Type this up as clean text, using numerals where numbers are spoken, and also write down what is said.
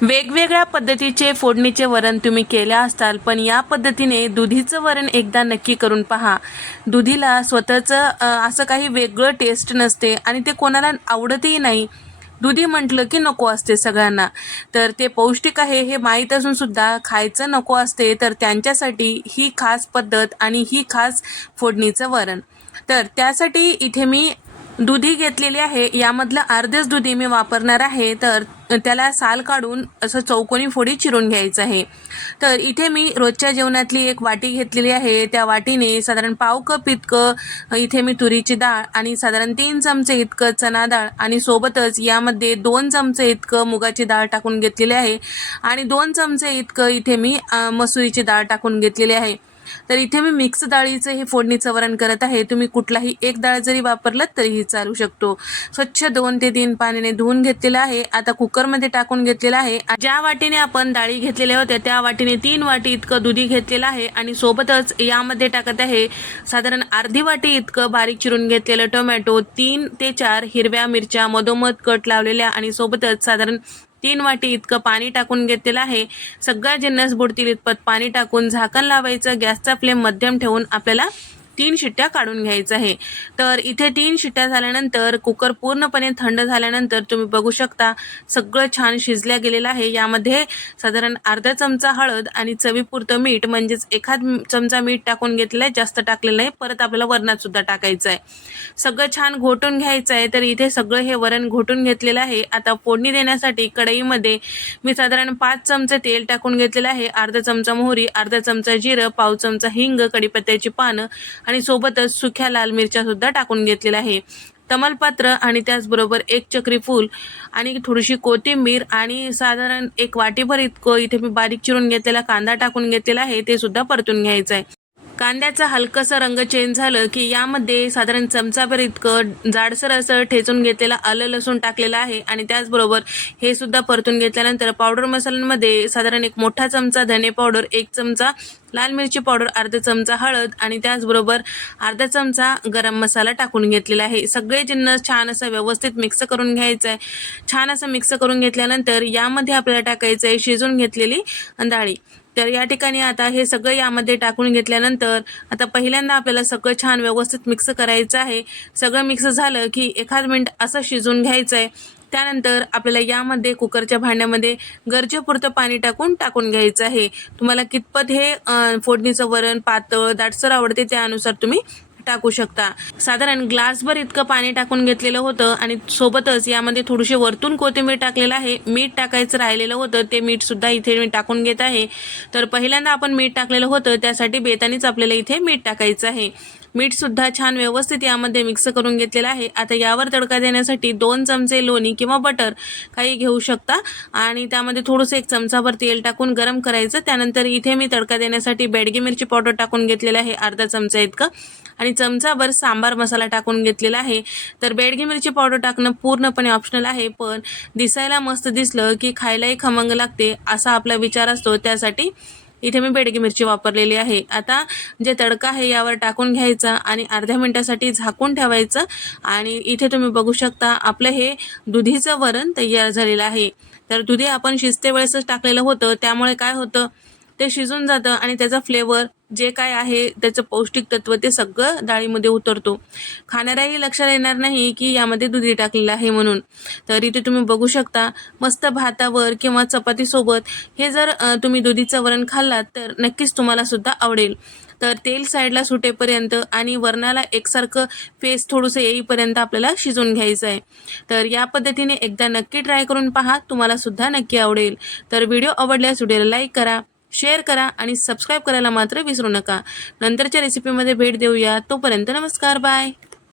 वेगवेगळ्या पद्धतीचे फोडणीचे वरण तुम्ही केले असताल, पण या पद्धतीने दुधीचं वरण एकदा नक्की करून पहा। दुधीला स्वतःचं असं काही वेगळं टेस्ट नसते आणि ते कोणाला आवडतही नाही। दुधी म्हटलं की नको असते सगळ्यांना, तर ते पौष्टिक आहे हे माहीत असून सुद्धा खायचं नको असते, तर त्यांच्यासाठी ही खास पद्धत आणि ही खास फोडणीचं वरण। तर त्यासाठी इथे मी दुधी घेतलेली आहे, यामधलं अर्धेच दुधी मी वापरणार आहे। तर त्याला साल काढून असं चौकोनी फोडी चिरून घ्यायचं आहे। तर इथे मी रोजच्या जेवणातली एक वाटी घेतलेली आहे, त्या वाटीने साधारण पाव कप इतकं इथे मी तुरीची डाळ आणि साधारण 3 चमचे इतकं चणा डाळ आणि सोबतच यामध्ये 2 चमचे इतकं मुगाची डाळ टाकून घेतलेली आहे आणि 2 चमचे इतकं इथे मी मसुरीची डाळ टाकून घेतलेली आहे। तर इथे मी मिक्स डाळीचं हे फोडणीचं वरण करत आहे। तुम्ही कुठलाही एक डाळ जरी वापरलं तरीही चालू शकतो। स्वच्छ 2 ते 3 पाण्याने धुवून घेतलेलं आहे। आता कुकरमध्ये टाकून घेतलेलं आहे। ज्या वाटीने आपण डाळी घेतलेल्या होत्या त्या वाटीने 3 वाटी इतकं दुधी घेतलेलं आहे आणि सोबतच यामध्ये टाकत आहे साधारण अर्धी वाटी इतकं बारीक चिरून घेतलेलं टोमॅटो, 3 ते 4 हिरव्या मिरच्या मधोमध कट लावलेल्या आणि सोबतच साधारण 3 वाटी इतकं पाणी टाकून घेतलेलं आहे। सगळ्या जिन्नस बुडतील इतपत पाणी टाकून झाकण लावायचं। गॅसचा फ्लेम मध्यम ठेवून आपल्याला 3 शिट्ट्या काढून घ्यायचं आहे। तर इथे 3 शिट्ट्या झाल्यानंतर कुकर पूर्णपणे थंड झाल्यानंतर तुम्ही बघू शकता सगळं छान शिजल्या गेलेलं आहे। यामध्ये साधारण अर्धा चमचा हळद आणि चवीपुरतं मीठ म्हणजेच एखाद चमचा मीठ टाकून घेतलेलं आहे, जास्त टाकलेलं आहे। परत आपल्याला वरणात सुद्धा टाकायचं आहे। सगळं छान घोटून घ्यायचं आहे। तर इथे सगळं हे वरण घोटून घेतलेलं आहे। आता फोडणी देण्यासाठी कढईमध्ये मी साधारण 5 चमचे तेल टाकून घेतलेलं आहे, अर्धा चमचा मोहरी, अर्धा चमचा जिरं, पाव चमचा हिंग, कढीपत्त्याची पानं आणि सोबतच सुक्या लाल मिरच्या सुद्धा टाकून घेतलेल्या आहे। तमालपत्र आणि त्याचबरोबर 1 चक्री फूल आणि थोडीशी कोथिंबीर आणि साधारण 1 वाटीभर इतकं इथे मी बारीक चिरून घेतलेला कांदा टाकून घेतलेला आहे, ते सुद्धा परतून घ्यायचं आहे। कांद्याचा हलकासा रंग चेंज झालं की यामध्ये साधारण चमचाभर इतकं जाडसर असं ठेचून घेतलेलं आलं लसूण टाकलेलं आहे आणि त्याचबरोबर हे सुद्धा परतून घेतल्यानंतर पावडर मसाल्यांमध्ये साधारण 1 मोठा चमचा धने पावडर, 1 चमचा लाल मिरची पावडर, अर्धा चमचा हळद आणि त्याचबरोबर अर्धा चमचा गरम मसाला टाकून घेतलेला आहे। सगळे जिन्नस छान असं व्यवस्थित मिक्स करून घ्यायचं आहे। छान असं मिक्स करून घेतल्यानंतर यामध्ये आपल्याला टाकायचं आहे शिजून घेतलेली डाळी। तर या ठिकाणी आता हे सगळं यामध्ये टाकून घेतल्यानंतर आता पहिल्यांदा आपल्याला सगळं छान व्यवस्थित मिक्स करायचं आहे। सगळं मिक्स झालं की एखाद मिनिट असं शिजून घ्यायचं आहे। त्यानंतर आपल्याला यामध्ये कुकरच्या भांड्यामध्ये गरजेपुरतं पाणी टाकून घ्यायचं आहे। तुम्हाला कितपत हे फोडणीचं वरण पातळ दाटसर आवडते त्यानुसार तुम्ही टाकू शकता। साधारण ग्लासभर इतकं पाणी टाकून घेतलेलं होतं आणि सोबतच यामध्ये थोडीशी वरतून कोथिंबीर टाकलेलं आहे। मीठ टाकायचं राहिलेलं होतं, ते मीठ सुद्धा इथे मी टाकून घेत आहे। तर पहिल्यांदा आपण मीठ टाकलेलं होतं त्यासाठी बेतानीच आपल्याला इथे मीठ टाकायचं आहे। मीठ सुद्धा छान व्यवस्थित यामध्ये मिक्स करून घेतलेलं आहे। आता यावर तडका देण्यासाठी 2 चमचे लोणी किंवा बटर काही घेऊ शकता आणि त्यामध्ये थोडंसं 1 चमचाभर तेल टाकून गरम करायचं। त्यानंतर इथे मी तडका देण्यासाठी बेडगी मिरची पावडर टाकून घेतलेलं आहे, अर्धा चमचा इतकं आणि चमचाभर सांबार मसाला टाकून घेतलेला आहे। तर बेडगी मिरची पावडर टाकणं पूर्णपणे ऑप्शनल आहे, पण दिसायला मस्त दिसलं की खायलाही खमंग लागते असा आपला विचार असतो, त्यासाठी इथे मी बेडगी मिरची वापरलेली आहे। आता जे तडका आहे यावर टाकून घ्यायचा आणि अर्ध्या मिनिटासाठी झाकून ठेवायचं आणि इथे तुम्ही बघू शकता आपलं हे दुधीचं वरण तयार झालेलं आहे। तर दुधी आपण शिजते वेळेसच टाकलेलं होतं, त्यामुळे काय होतं ते शिजून जातं आणि त्याचा फ्लेवर जे काय आहे त्याचं पौष्टिक तत्व ते सगळं डाळीमध्ये उतरतो। खाणाऱ्याही लक्षात येणार नाही की यामध्ये दुधी टाकलेलं आहे म्हणून। तर इथे तुम्ही बघू शकता मस्त भातावर किंवा चपातीसोबत हे जर तुम्ही दुधीचं वरण खाल्लात तर नक्कीच तुम्हाला सुद्धा आवडेल। तर तेल साईडला सुटेपर्यंत आणि वरणाला एकसारखं फेस थोडंसं येईपर्यंत आपल्याला शिजवून घ्यायचं आहे। तर या पद्धतीने एकदा नक्की ट्राय करून पहा, तुम्हाला सुद्धा नक्की आवडेल। तर व्हिडिओ आवडल्यास व्हिडिओला लाईक करा, शेअर करा आणि सबस्क्राईब करायला मात्र विसरू नका। नंतरच्या रेसिपीमध्ये भेट देऊया, तोपर्यंत नमस्कार, बाय।